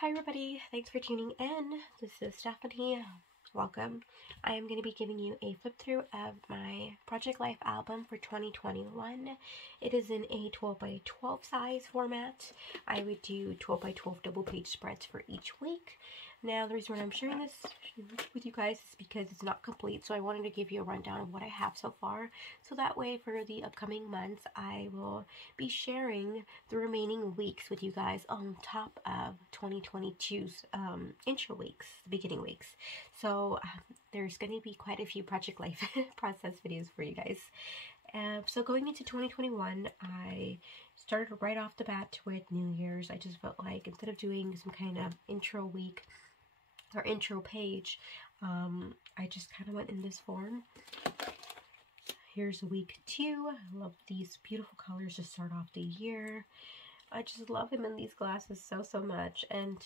Hi everybody, thanks for tuning in. This is Stephanie. Welcome. I am going to be giving you a flip through of my Project Life album for 2021. It is in a 12 by 12 size format. I would do 12 by 12 double page spreads for each week. Now the reason why I'm sharing this with you guys is because it's not complete, so I wanted to give you a rundown of what I have so far. So that way for the upcoming months I will be sharing the remaining weeks with you guys on top of 2022's intro weeks, the beginning weeks. So there's going to be quite a few Project Life process videos for you guys. So going into 2021, I started right off the bat with New Year's. I just felt like instead of doing some kind of intro week or intro page, I just kind of went in this form. Here's week 2. I love these beautiful colors to start off the year. I just love him in these glasses so much, and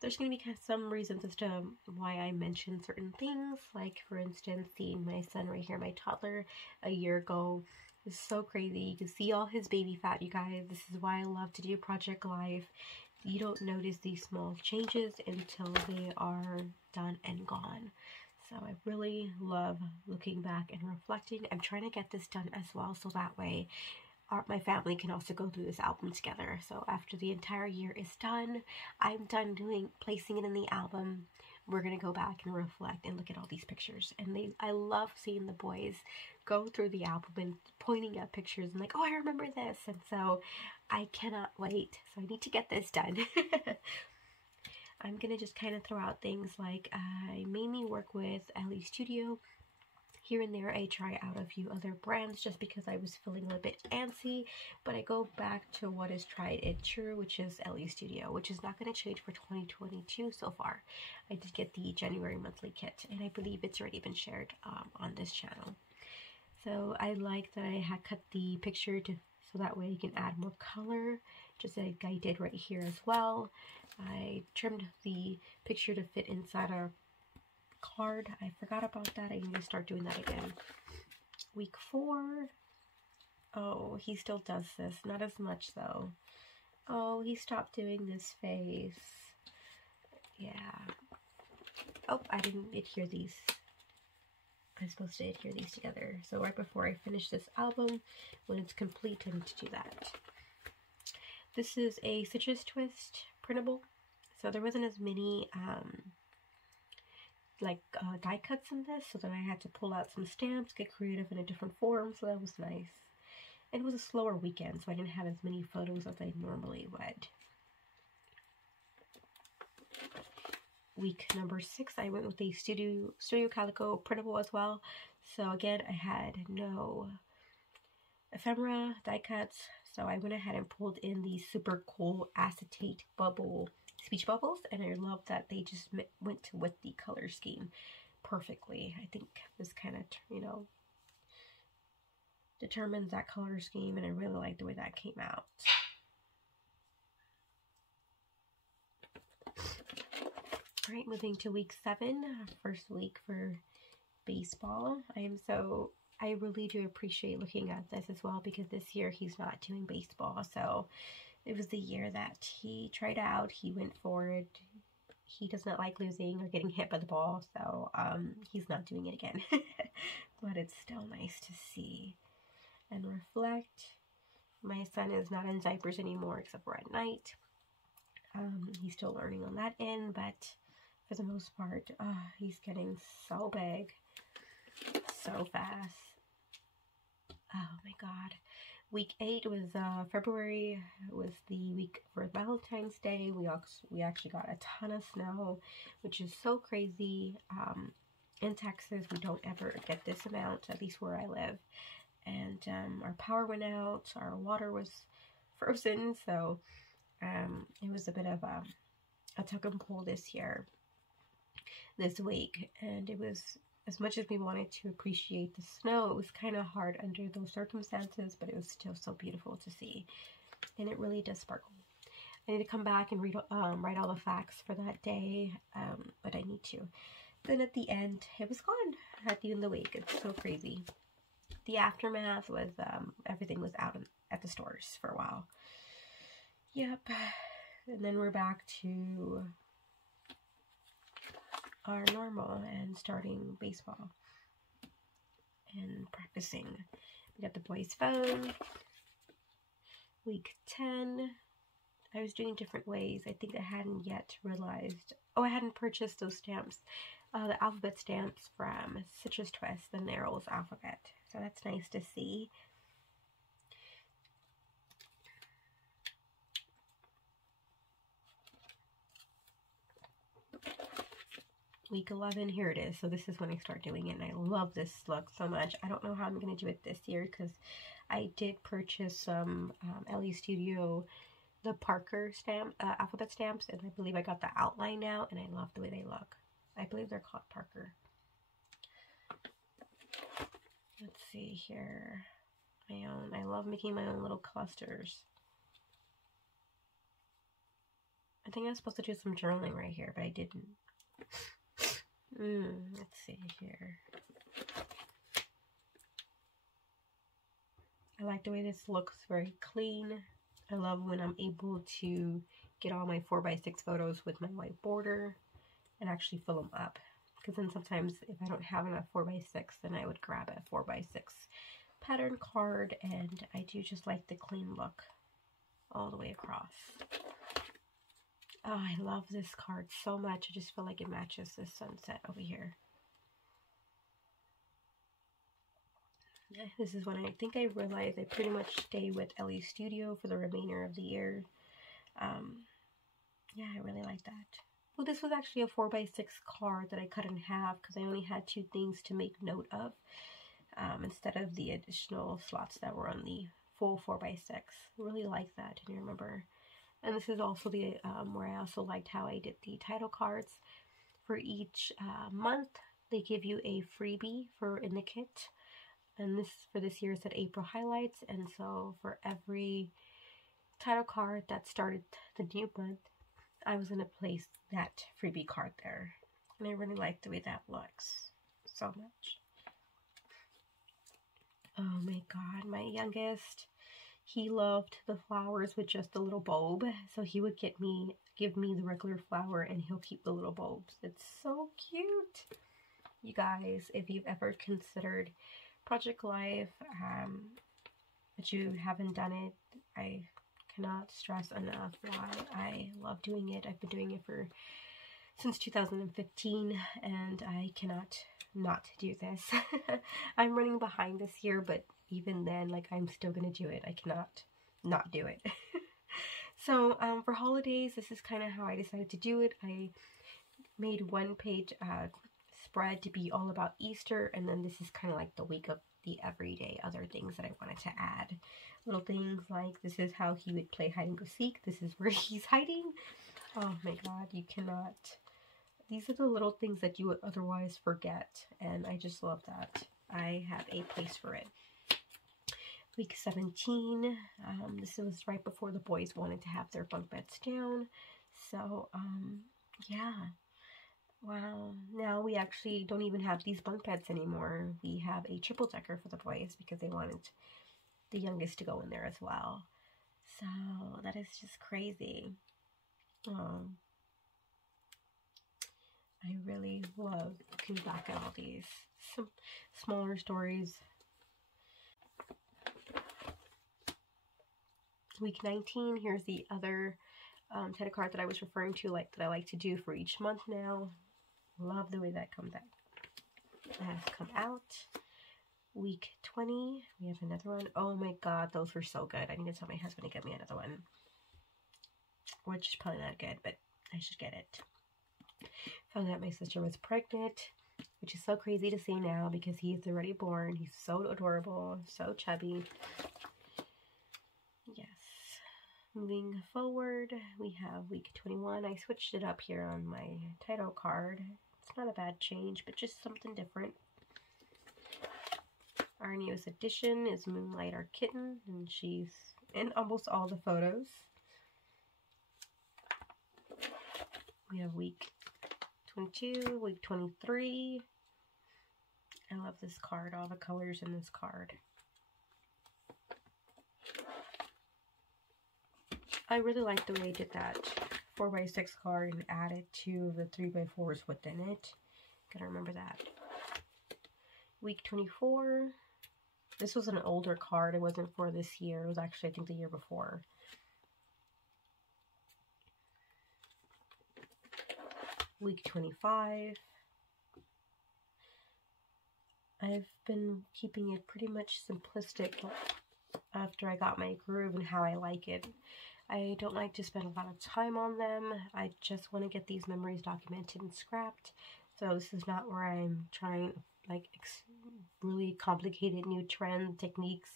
there's going to be some reasons as to why I mention certain things, like for instance seeing my son right here, my toddler, a year ago. It's so crazy. You can see all his baby fat, you guys. This is why I love to do Project Life. You don't notice these small changes until they are done and gone. So I really love looking back and reflecting. I'm trying to get this done as well, so that way my family can also go through this album together. So after the entire year is done, I'm done placing it in the album. We're gonna go back and reflect and look at all these pictures. And I love seeing the boys go through the album and pointing at pictures and like, oh, I remember this. And so I cannot wait. So I need to get this done. I'm gonna just kind of throw out things like I mainly work with LE Studio. Here and there I try out a few other brands just because I was feeling a little bit antsy, but I go back to what is tried and true, which is LE Studio, which is not going to change for 2022 so far. I did get the January monthly kit, and I believe it's already been shared on this channel. So I like that I had cut the picture so that way you can add more color, just like I did right here as well. I trimmed the picture to fit inside our card. I forgot about that. I need to start doing that again. Week 4. Oh, he still does this. Not as much though. Oh, he stopped doing this face. Yeah. Oh, I didn't adhere these. I'm supposed to adhere these together. So right before I finish this album, when it's complete, I need to do that. This is a Citrus Twist printable. So there wasn't as many die cuts in this, so then I had to pull out some stamps, get creative in a different form, so that was nice. It was a slower weekend, so I didn't have as many photos as I normally would. Week number 6, I went with a Studio Calico printable as well. So again, I had no ephemera die cuts, so I went ahead and pulled in these super cool acetate speech bubbles, and I love that they just went with the color scheme perfectly. I think this kind of, determines that color scheme, and I really like the way that came out. Alright, moving to week 7, first week for baseball. I really do appreciate looking at this as well, because this year he's not doing baseball, so it was the year that he tried out, he went for it. He does not like losing or getting hit by the ball, so he's not doing it again. But it's still nice to see and reflect. My son is not in diapers anymore except for at night. He's still learning on that end, but for the most part, he's getting so big so fast. Oh my god. Week 8 was February. It was the week for Valentine's Day. We actually got a ton of snow, which is so crazy. In Texas, we don't ever get this amount, at least where I live. And our power went out, our water was frozen, so it was a bit of a tug and pull this this week, and it was, as much as we wanted to appreciate the snow, it was kind of hard under those circumstances, but it was still so beautiful to see, and it really does sparkle. I need to come back and write all the facts for that day, but I need to. Then at the end, it was gone at the end of the week. It's so crazy. The aftermath was everything was out at the stores for a while. Yep. And then we're back to our normal and starting baseball and practicing. We got the boys' phone. Week 10. I was doing different ways. I think I hadn't yet realized. Oh, I hadn't purchased those stamps. The alphabet stamps from Citrus Twist, the Narrows alphabet. So that's nice to see. Week 11, here it is. So this is when I start doing it, and I love this look so much. I don't know how I'm going to do it this year because I did purchase some LE Studio, the Parker stamp, alphabet stamps, and I believe I got the outline now, and I love the way they look. I believe they're called Parker. Let's see here. My own. I love making my own little clusters. I think I was supposed to do some journaling right here, but I didn't. Let's see here. I like the way this looks, very clean. I love when I'm able to get all my 4x6 photos with my white border and actually fill them up. Because then sometimes if I don't have enough 4x6, then I would grab a 4x6 pattern card, and I do just like the clean look all the way across. Oh, I love this card so much. I just feel like it matches this sunset over here. Yeah, this is when I think I realized I pretty much stay with LE Studio for the remainder of the year. Yeah, I really like that. Well, this was actually a 4x6 card that I cut in half because I only had 2 things to make note of instead of the additional slots that were on the full 4x6. Really like that, and you remember. And this is also the where I also liked how I did the title cards. For each month, they give you a freebie in the kit. And this for this year said April highlights. And so for every title card that started the new month, I was going to place that freebie card there. And I really like the way that looks so much. Oh my god, my youngest, he loved the flowers with just a little bulb. So he would give me the regular flower and he'll keep the little bulbs. It's so cute. You guys, if you've ever considered Project Life, but you haven't done it, I cannot stress enough why I love doing it. I've been doing it since 2015, and I cannot not do this. I'm running behind this year, but even then, like, I'm still gonna do it. I cannot not do it. So for holidays, this is kind of how I decided to do it. I made one page spread to be all about Easter, and then this is kind of like the week of the everyday other things that I wanted to add. Little things like this is how he would play hide and go seek. This is where he's hiding. Oh my god, you cannot. These are the little things that you would otherwise forget, and I just love that I have a place for it. Week 17, this was right before the boys wanted to have their bunk beds down. So, yeah. Wow. Now we actually don't even have these bunk beds anymore. We have a triple decker for the boys because they wanted the youngest to go in there as well. So, that is just crazy. I really love looking back at all these. Some smaller stories. Week 19, here's the other title card that I was referring to, like that I like to do for each month now. Love the way that has come out. Week 20, we have another one. Oh my god, those were so good. I need to tell my husband to get me another one. Which is probably not good, but I should get it. Found out my sister was pregnant, which is so crazy to say now because he's already born. He's so adorable, so chubby. Yes. Moving forward, we have week 21. I switched it up here on my title card. It's not a bad change, but just something different. Our newest addition is Moonlight, our kitten, and she's in almost all the photos. We have week 22, week 23. I love this card, all the colors in this card. I really like the way I did that 4x6 card and added 2 of the 3x4s within it. Gotta remember that. Week 24. This was an older card. It wasn't for this year. It was actually, I think, the year before. Week 25. I've been keeping it pretty much simplistic after I got my groove and how I like it. I don't like to spend a lot of time on them. I just want to get these memories documented and scrapped. So this is not where I'm trying like really complicated new trend techniques.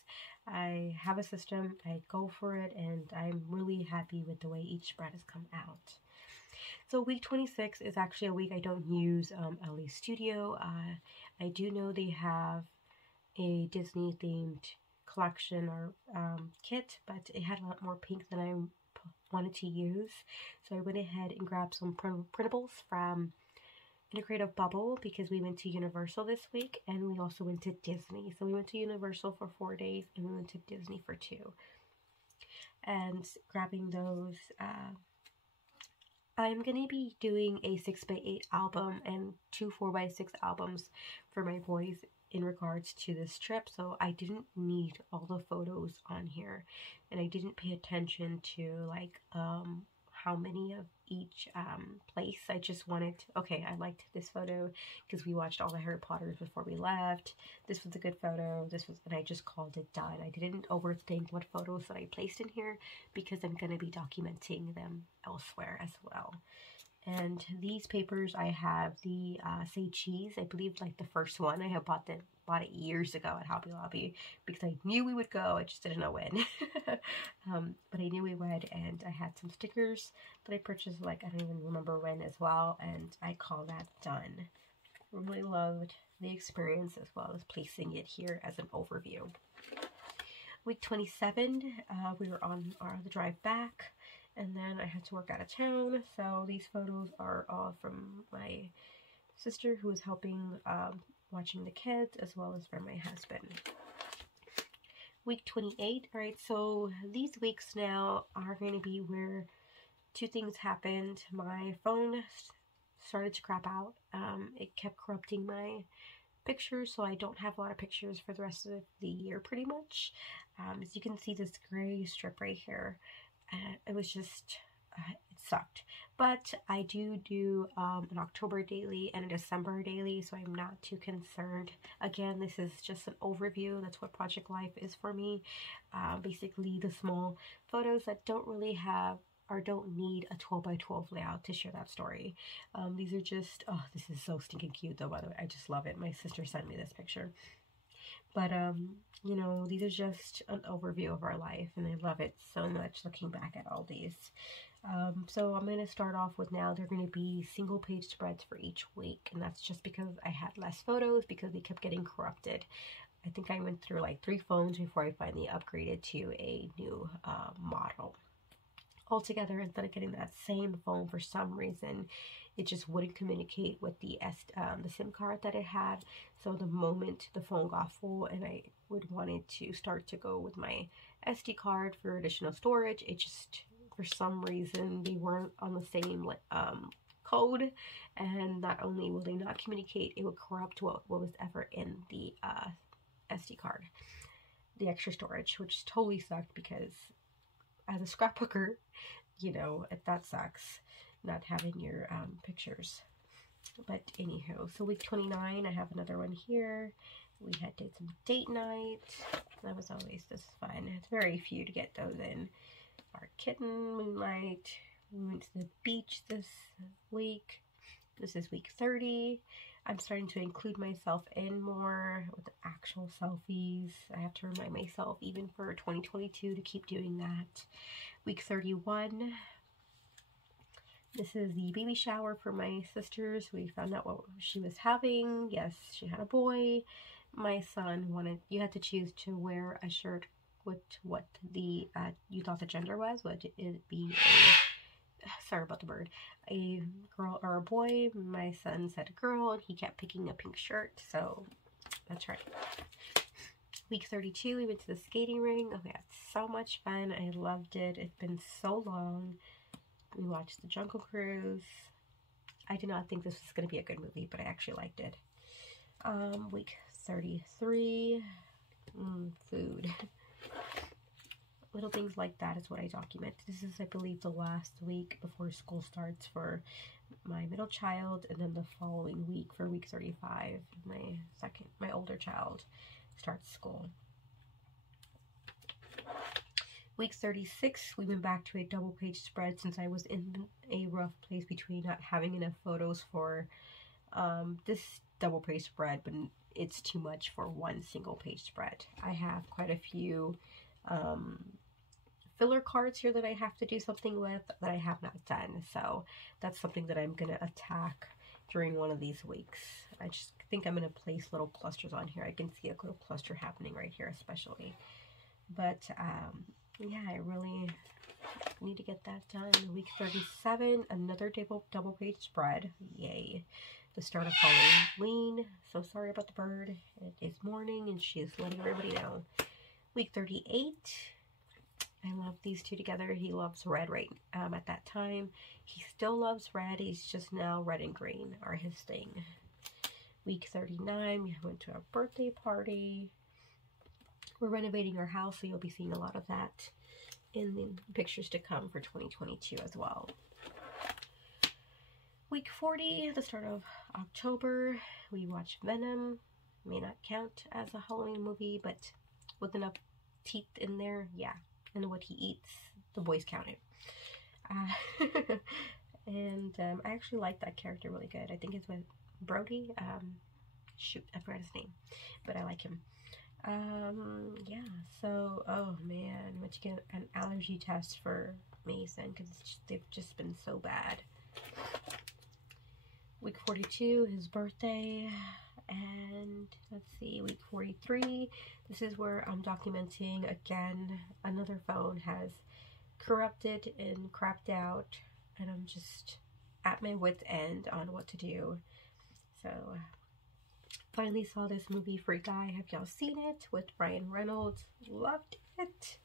I have a system, I go for it, and I'm really happy with the way each spread has come out. So week 26 is actually a week I don't use LA Studio. I do know they have a Disney themed collection or kit, but it had a lot more pink than I wanted to use. So I went ahead and grabbed some printables from Integrative Bubble because we went to Universal this week and we also went to Disney. So we went to Universal for 4 days and we went to Disney for 2. And grabbing those, I'm going to be doing a 6x8 album and 2 4x6 albums for my boys in regards to this trip. So I didn't need all the photos on here, and I didn't pay attention to like how many of each place. I just wanted, okay, I liked this photo because we watched all the Harry Potters before we left. This was a good photo. This was, and I just called it done. I didn't overthink what photos that I placed in here because I'm going to be documenting them elsewhere as well. And these papers, I have the Say Cheese. I believe like the first one. I have bought it years ago at Hobby Lobby because I knew we would go. I just didn't know when. But I knew we would, and I had some stickers that I purchased like I don't even remember when as well, and I call that done. Really loved the experience as well as placing it here as an overview. Week 27, we were on the drive back. And then I had to work out of town, so these photos are all from my sister who was helping watching the kids, as well as from my husband. Week 28, alright, so these weeks now are going to be where 2 things happened. My phone started to crap out. It kept corrupting my pictures, so I don't have a lot of pictures for the rest of the year pretty much. As you can see, this gray strip right here. It was just, it sucked. But I do an October daily and a December daily, so I'm not too concerned. Again, this is just an overview. That's what Project Life is for me. Basically, the small photos that don't really have or don't need a 12x12 layout to share that story. These are just, oh, this is so stinking cute though, by the way. I just love it. My sister sent me this picture. But, you know, these are just an overview of our life, and I love it so much looking back at all these. So I'm going to start off with now, they're going to be single page spreads for each week, and that's just because I had less photos because they kept getting corrupted. I think I went through like 3 phones before I finally upgraded to a new model. Altogether, instead of getting that same phone for some reason, it just wouldn't communicate with the SIM card that it had. So the moment the phone got full and I would wanted to start to go with my SD card for additional storage, it just, for some reason, they weren't on the same code, and not only will they not communicate, it would corrupt what was ever in the SD card, the extra storage, which totally sucked because as a scrapbooker, you know, that sucks, not having your pictures. But anywho, so week 29, I have another one here. We did some date night. That was always this fun. It's very few to get those in. Our kitten, moonlight. We went to the beach this week. This is week 30. I'm starting to include myself in more with the actual selfies. I have to remind myself, even for 2022, to keep doing that. Week 31. This is the baby shower for my sisters. We found out what she was having. Yes, she had a boy. My son wanted, you had to choose to wear a shirt with what the, you thought the gender was. Would it be a, sorry about the bird, a girl or a boy? My son said a girl, and he kept picking a pink shirt, so that's right. Week 32, we went to the skating ring. Oh, we had so much fun. I loved it. It's been so long. We watched the Jungle Cruise. I did not think this was going to be a good movie, but I actually liked it. Week 33, food. Little things like that is what I document. This is, I believe, the last week before school starts for my middle child, and then the following week for week 35, my older child starts school. Week 36, we went back to a double page spread since I was in a rough place between not having enough photos for this double page spread, but it's too much for one single page spread. I have quite a few filler cards here that I have to do something with that I have not done, so that's something that I'm gonna attack during one of these weeks. I just think I'm gonna place little clusters on here. I can see a little cluster happening right here especially, but yeah, I really need to get that done. Week 37, another double page spread. Yay. The start of Halloween. So sorry about the bird. It is morning and she is letting everybody know. Week 38. I love these two together. He loves red right at that time. He still loves red. He's just now red and green are his thing. Week 39. We went to a birthday party. We're renovating our house, so you'll be seeing a lot of that in the pictures to come for 2022 as well. Week 40, the start of October, we watched Venom. May not count as a Halloween movie, but with enough teeth in there, yeah. And what he eats, the boys count it. And I actually like that character really good. I think it's with Brody. Shoot, I forgot his name, but I like him. Yeah, so, oh man, let's get an allergy test for Mason, because they've just been so bad. Week 42, his birthday, and let's see, week 43, this is where I'm documenting, again, another phone has corrupted and crapped out, and I'm just at my wit's end on what to do. So, finally saw this movie, Free Guy. Have y'all seen it? With Ryan Reynolds. Loved it.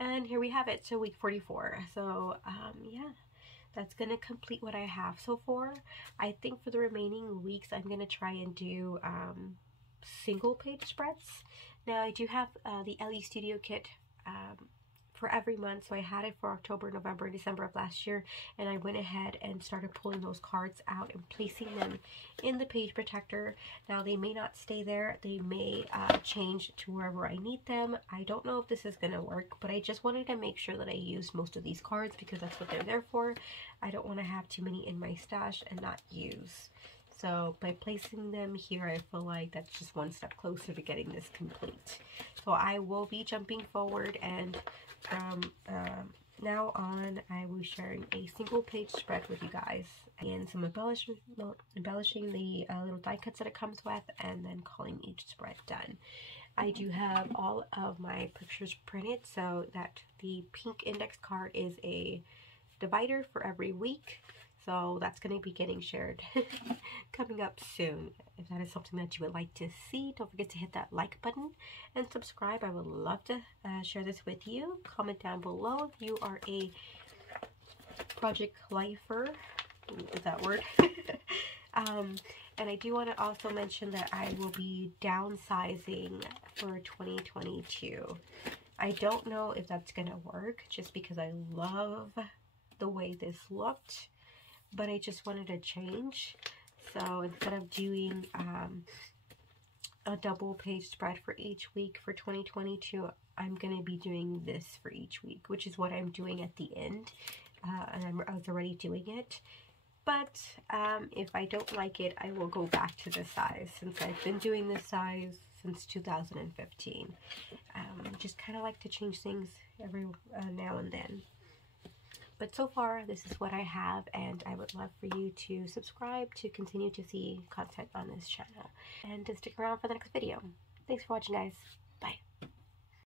And here we have it. So week 44. So yeah, that's going to complete what I have so far. I think for the remaining weeks, I'm going to try and do single page spreads. Now I do have the LE Studio Kit for every month, so I had it for October, November, and December of last year, and I went ahead and started pulling those cards out and placing them in the page protector. Now they may not stay there, they may change to wherever I need them. I don't know if this is going to work, but I just wanted to make sure that I used most of these cards because that's what they're there for. I don't want to have too many in my stash and not use. So by placing them here, I feel like that's just one step closer to getting this complete. So I will be jumping forward, and from now on, I will be sharing a single page spread with you guys and some embellishing the little die cuts that it comes with, and then calling each spread done. I do have all of my pictures printed so that the pink index card is a divider for every week. So that's going to be getting shared coming up soon. If that is something that you would like to see, don't forget to hit that like button and subscribe. I would love to share this with you. Comment down below if you are a project lifer. Is that word? And I do want to also mention that I will be downsizing for 2022. I don't know if that's going to work just because I love the way this looked. But I just wanted to change, so instead of doing a double page spread for each week for 2022, I'm going to be doing this for each week, which is what I'm doing at the end, and I was already doing it. But if I don't like it, I will go back to this size, since I've been doing this size since 2015. Just kind of like to change things every now and then. But so far, this is what I have, and I would love for you to subscribe to continue to see content on this channel. And to stick around for the next video. Thanks for watching, guys.